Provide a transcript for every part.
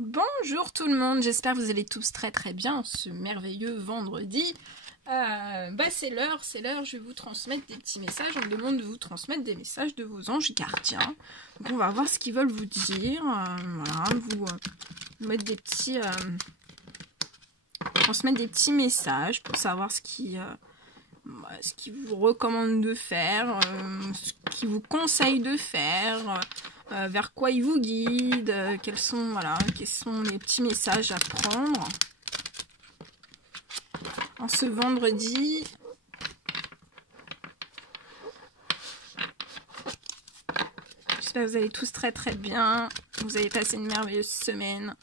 Bonjour tout le monde, j'espère que vous allez tous très très bien ce merveilleux vendredi. C'est l'heure, je vais vous transmettre des petits messages. On me demande de vous transmettre des messages de vos anges gardiens. Donc on va voir ce qu'ils veulent vous dire. Voilà, vous mettre des petits... transmettre des petits messages pour savoir ce qu'ils vous recommandent de faire, ce qu'ils vous conseillent de faire, vers quoi ils vous guident, quels sont les petits messages à prendre en ce vendredi. J'espère que vous allez tous très très bien, vous avez passé une merveilleuse semaine.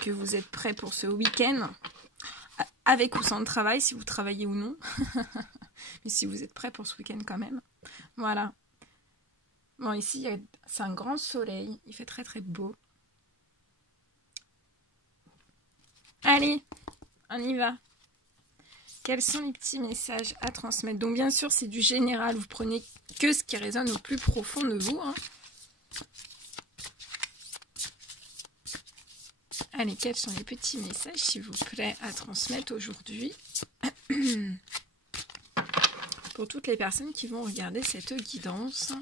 Que vous êtes prêts pour ce week-end, avec ou sans le travail, si vous travaillez ou non. Mais si vous êtes prêts pour ce week-end quand même. Voilà. Bon, ici, c'est un grand soleil. Il fait très très beau. Allez, on y va. Quels sont les petits messages à transmettre? Donc bien sûr, c'est du général. Vous prenez que ce qui résonne au plus profond de vous. Allez, quels sont les petits messages, s'il vous plaît, à transmettre aujourd'hui pour toutes les personnes qui vont regarder cette guidance?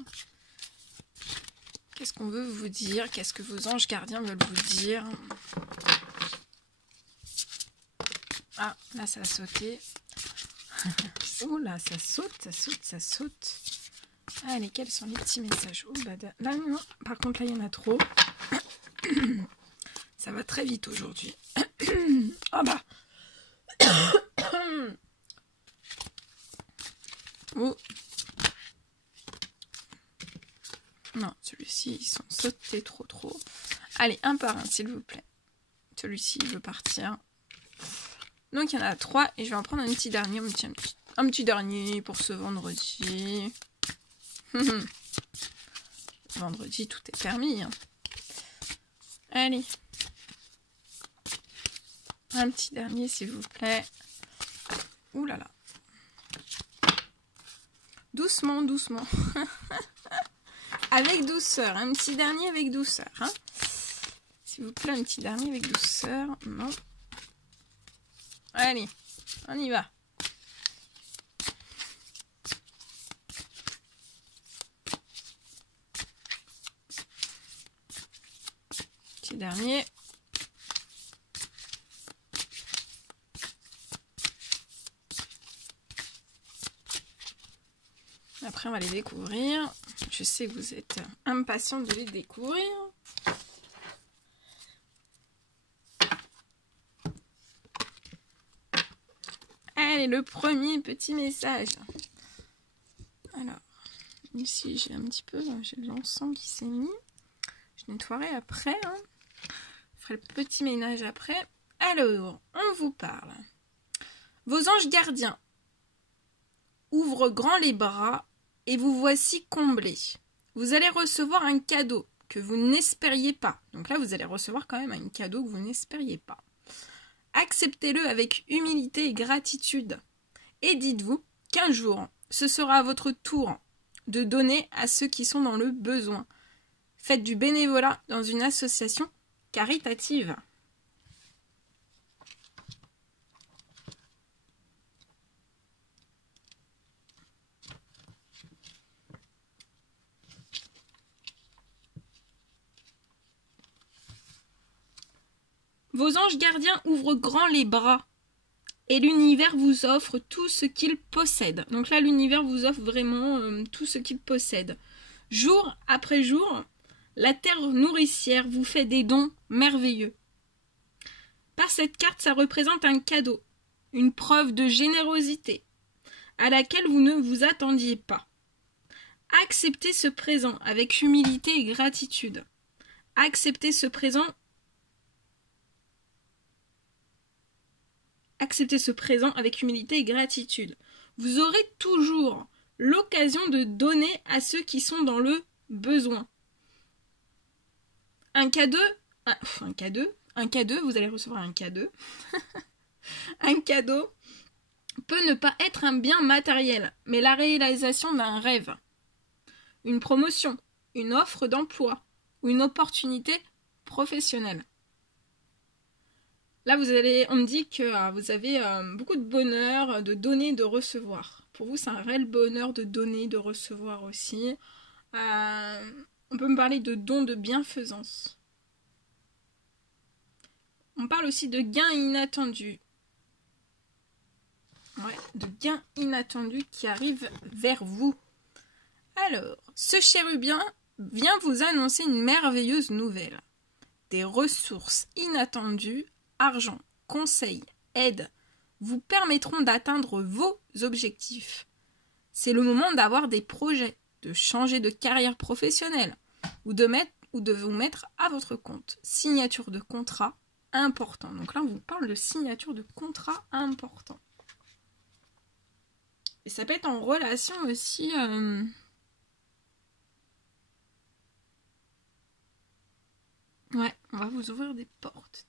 Qu'est-ce qu'on veut vous dire? Qu'est-ce que vos anges gardiens veulent vous dire? Ah, là, ça a sauté. Oh là, ça saute. Allez, quels sont les petits messages? Oh, bah, là, non. Par contre, là, il y en a trop. Ça va très vite aujourd'hui. Ah bah. Oh. Non, celui-ci, ils sont sautés trop. Allez, un par un, s'il vous plaît. Celui-ci, il veut partir. Donc, il y en a 3. Et je vais en prendre un petit dernier. Un petit dernier pour ce vendredi. Vendredi, tout est permis. Allez. Un petit dernier, s'il vous plaît. Ouh là là. Doucement. Avec douceur. Un petit dernier avec douceur. S'il vous plaît, un petit dernier avec douceur. Non. Allez, on y va. Petit dernier. Après, on va les découvrir. Je sais que vous êtes impatients de les découvrir. Allez, le premier petit message. Alors, ici, j'ai un petit peu... J'ai de l'encens qui s'est mis. Je nettoierai après. Je ferai le petit ménage après. Alors, on vous parle. Vos anges gardiens ouvrent grand les bras et vous voici comblés. Vous allez recevoir un cadeau que vous n'espériez pas. Donc là, vous allez recevoir quand même un cadeau que vous n'espériez pas. Acceptez-le avec humilité et gratitude. Et dites-vous qu'un jour, ce sera à votre tour de donner à ceux qui sont dans le besoin. Faites du bénévolat dans une association caritative. Vos anges gardiens ouvrent grand les bras et l'univers vous offre tout ce qu'il possède. Donc là, l'univers vous offre vraiment tout ce qu'il possède. Jour après jour, la terre nourricière vous fait des dons merveilleux. Par cette carte, ça représente un cadeau, une preuve de générosité à laquelle vous ne vous attendiez pas. Acceptez ce présent avec humilité et gratitude. Acceptez ce présent avec humilité et gratitude. Vous aurez toujours l'occasion de donner à ceux qui sont dans le besoin. Un cadeau, vous allez recevoir un cadeau. Un cadeau peut ne pas être un bien matériel, mais la réalisation d'un rêve. Une promotion, une offre d'emploi ou une opportunité professionnelle. Là, on me dit que vous avez beaucoup de bonheur de donner, de recevoir. Pour vous, c'est un réel bonheur de donner, de recevoir aussi. On peut me parler de dons de bienfaisance. On parle aussi de gains inattendus. Ouais, de gains inattendus qui arrivent vers vous. Alors, ce chérubien vient vous annoncer une merveilleuse nouvelle. Des ressources inattendues, argent, conseils, aide, vous permettront d'atteindre vos objectifs. C'est le moment d'avoir des projets, de changer de carrière professionnelle ou de vous mettre à votre compte. Signature de contrat important. Donc là, on vous parle de signature de contrat important. Et ça peut être en relation aussi... Ouais, on va vous ouvrir des portes,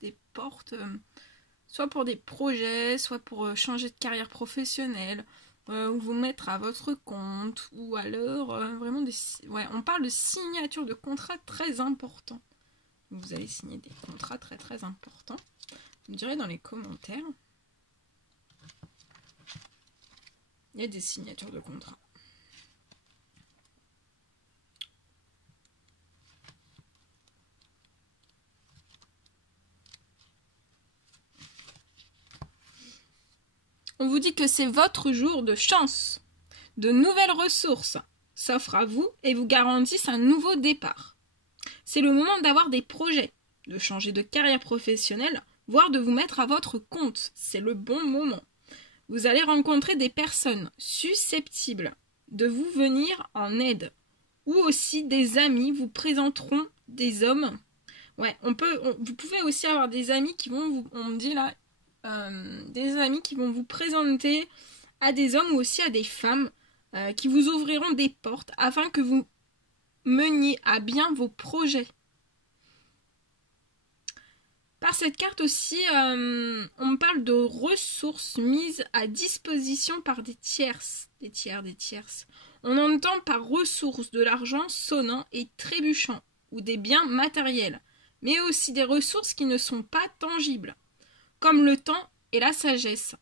soit pour des projets, soit pour changer de carrière professionnelle, ou vous mettre à votre compte, ou alors vraiment des... Ouais, on parle de signature de contrats très importants. Vous allez signer des contrats très très importants. Vous me direz dans les commentaires. Il y a des signatures de contrats. On vous dit que c'est votre jour de chance. De nouvelles ressources s'offrent à vous et vous garantissent un nouveau départ. C'est le moment d'avoir des projets, de changer de carrière professionnelle, voire de vous mettre à votre compte. C'est le bon moment. Vous allez rencontrer des personnes susceptibles de vous venir en aide. Ou aussi des amis vous présenteront des hommes. Ouais, vous pouvez aussi avoir des amis qui vont vous... On me dit là... des amis qui vont vous présenter à des hommes ou aussi à des femmes qui vous ouvriront des portes afin que vous meniez à bien vos projets. Par cette carte aussi, on me parle de ressources mises à disposition par des tierces. Des tierces. On entend par ressources de l'argent sonnant et trébuchant ou des biens matériels, mais aussi des ressources qui ne sont pas tangibles, comme le temps et la sagesse.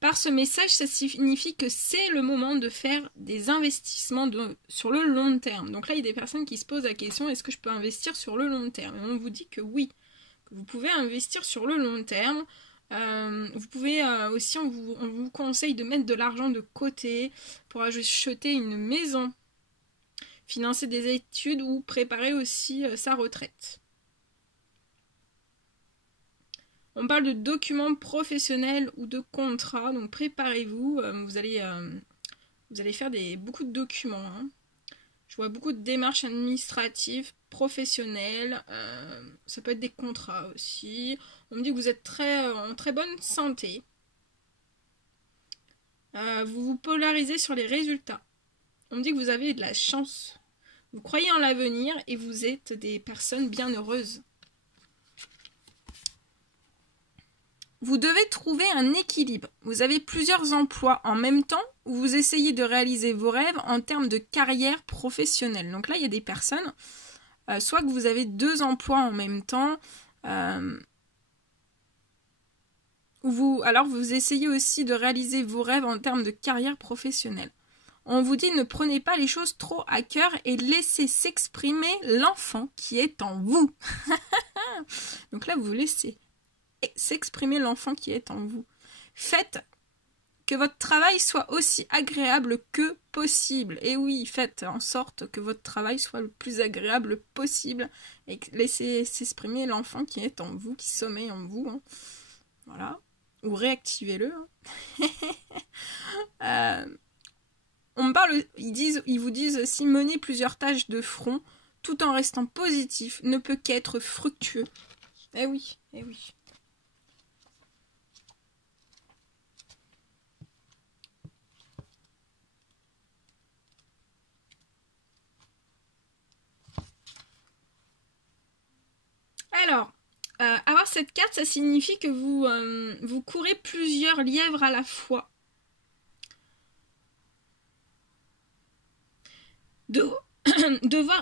Par ce message, ça signifie que c'est le moment de faire des investissements sur le long terme. Donc là, il y a des personnes qui se posent la question, est-ce que je peux investir sur le long terme? Et on vous dit que oui, que vous pouvez investir sur le long terme. Vous pouvez aussi, on vous conseille de mettre de l'argent de côté pour acheter une maison, financer des études ou préparer aussi sa retraite. On parle de documents professionnels ou de contrats, donc préparez-vous, vous allez faire beaucoup de documents. Hein. Je vois beaucoup de démarches administratives, professionnelles, ça peut être des contrats aussi. On me dit que vous êtes en très bonne santé. Vous vous polarisez sur les résultats. On me dit que vous avez de la chance. Vous croyez en l'avenir et vous êtes des personnes bien heureuses. Vous devez trouver un équilibre. Vous avez plusieurs emplois en même temps où vous essayez de réaliser vos rêves en termes de carrière professionnelle. Donc là, il y a des personnes, soit que vous avez 2 emplois en même temps, alors vous essayez aussi de réaliser vos rêves en termes de carrière professionnelle. On vous dit ne prenez pas les choses trop à cœur et laissez s'exprimer l'enfant qui est en vous. Donc là, vous laissez s'exprimer l'enfant qui est en vous. Faites que votre travail soit aussi agréable que possible. Et oui, faites en sorte que votre travail soit le plus agréable possible et laissez s'exprimer l'enfant qui est en vous, qui sommeille en vous. Hein. Voilà. Ou réactivez-le. Hein. Ils vous disent aussi mener plusieurs tâches de front tout en restant positif ne peut qu'être fructueux. Eh oui. Alors, avoir cette carte, ça signifie que vous courez plusieurs lièvres à la fois.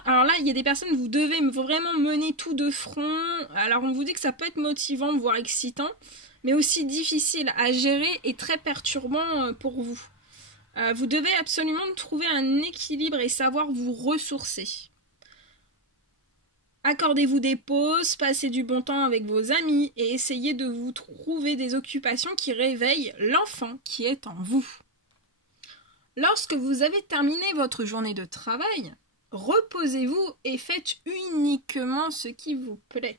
Alors là, il y a des personnes, vous devez vraiment mener tout de front. Alors on vous dit que ça peut être motivant, voire excitant, mais aussi difficile à gérer et très perturbant pour vous. Vous devez absolument trouver un équilibre et savoir vous ressourcer. Accordez-vous des pauses, passez du bon temps avec vos amis et essayez de vous trouver des occupations qui réveillent l'enfant qui est en vous. Lorsque vous avez terminé votre journée de travail, reposez-vous et faites uniquement ce qui vous plaît.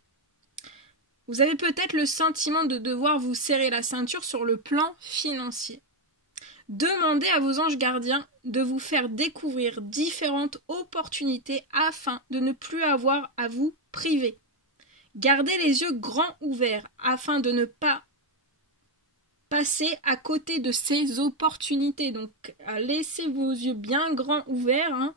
Vous avez peut-être le sentiment de devoir vous serrer la ceinture sur le plan financier. Demandez à vos anges gardiens de vous faire découvrir différentes opportunités afin de ne plus avoir à vous priver. Gardez les yeux grands ouverts afin de ne pas passer à côté de ces opportunités. Donc, laissez vos yeux bien grands ouverts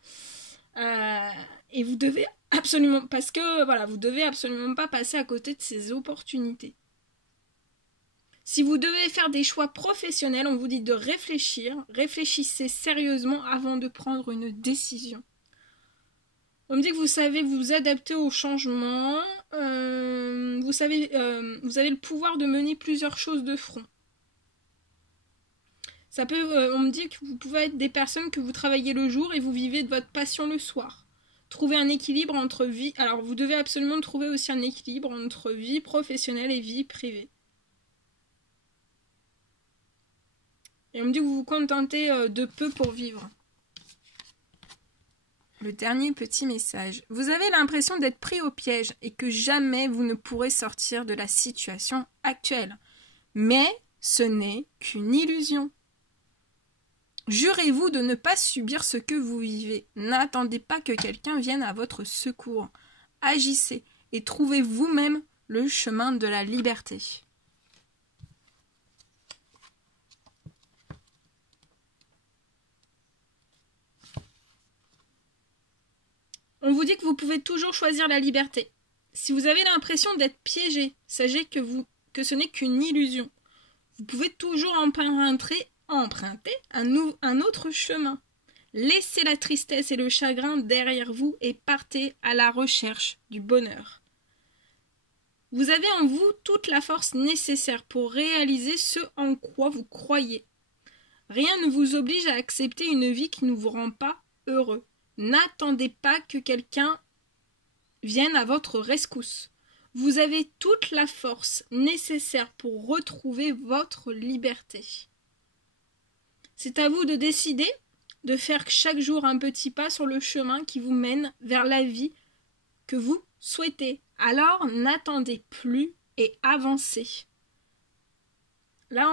et vous devez absolument, parce que voilà, vous devez absolument pas passer à côté de ces opportunités. Si vous devez faire des choix professionnels, on vous dit de réfléchir. Réfléchissez sérieusement avant de prendre une décision. On me dit que vous savez vous adapter au changement. Vous avez le pouvoir de mener plusieurs choses de front. Ça peut, on me dit que vous pouvez être des personnes que vous travaillez le jour et vous vivez de votre passion le soir. Trouver un équilibre entre vie... Alors, vous devez absolument trouver aussi un équilibre entre vie professionnelle et vie privée. Et on me dit que vous vous contentez de peu pour vivre. Le dernier petit message. Vous avez l'impression d'être pris au piège et que jamais vous ne pourrez sortir de la situation actuelle. Mais ce n'est qu'une illusion. Jurez-vous de ne pas subir ce que vous vivez. N'attendez pas que quelqu'un vienne à votre secours. Agissez et trouvez vous-même le chemin de la liberté. On vous dit que vous pouvez toujours choisir la liberté. Si vous avez l'impression d'être piégé, sachez que ce n'est qu'une illusion. Vous pouvez toujours emprunter un autre chemin. Laissez la tristesse et le chagrin derrière vous et partez à la recherche du bonheur. Vous avez en vous toute la force nécessaire pour réaliser ce en quoi vous croyez. Rien ne vous oblige à accepter une vie qui ne vous rend pas heureux. N'attendez pas que quelqu'un vienne à votre rescousse. Vous avez toute la force nécessaire pour retrouver votre liberté. C'est à vous de décider de faire chaque jour un petit pas sur le chemin qui vous mène vers la vie que vous souhaitez. Alors, n'attendez plus et avancez. Là,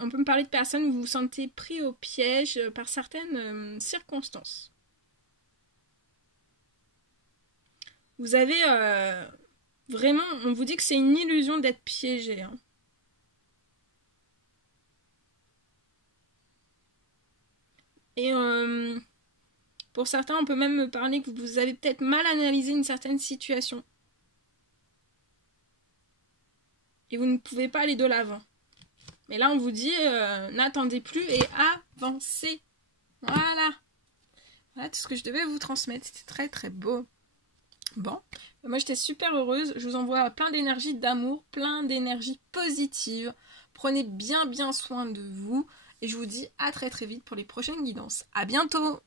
on peut me parler de personnes où vous vous sentez pris au piège par certaines circonstances. Vous avez vraiment, on vous dit que c'est une illusion d'être piégé. Et pour certains, on peut même me parler que vous avez peut-être mal analysé une certaine situation. Et vous ne pouvez pas aller de l'avant. Mais là, on vous dit, n'attendez plus et avancez. Voilà. Voilà tout ce que je devais vous transmettre. C'était très très beau. Bon, moi j'étais super heureuse. Je vous envoie plein d'énergie d'amour, plein d'énergie positive. Prenez bien soin de vous. Et je vous dis à très très vite pour les prochaines guidances. À bientôt!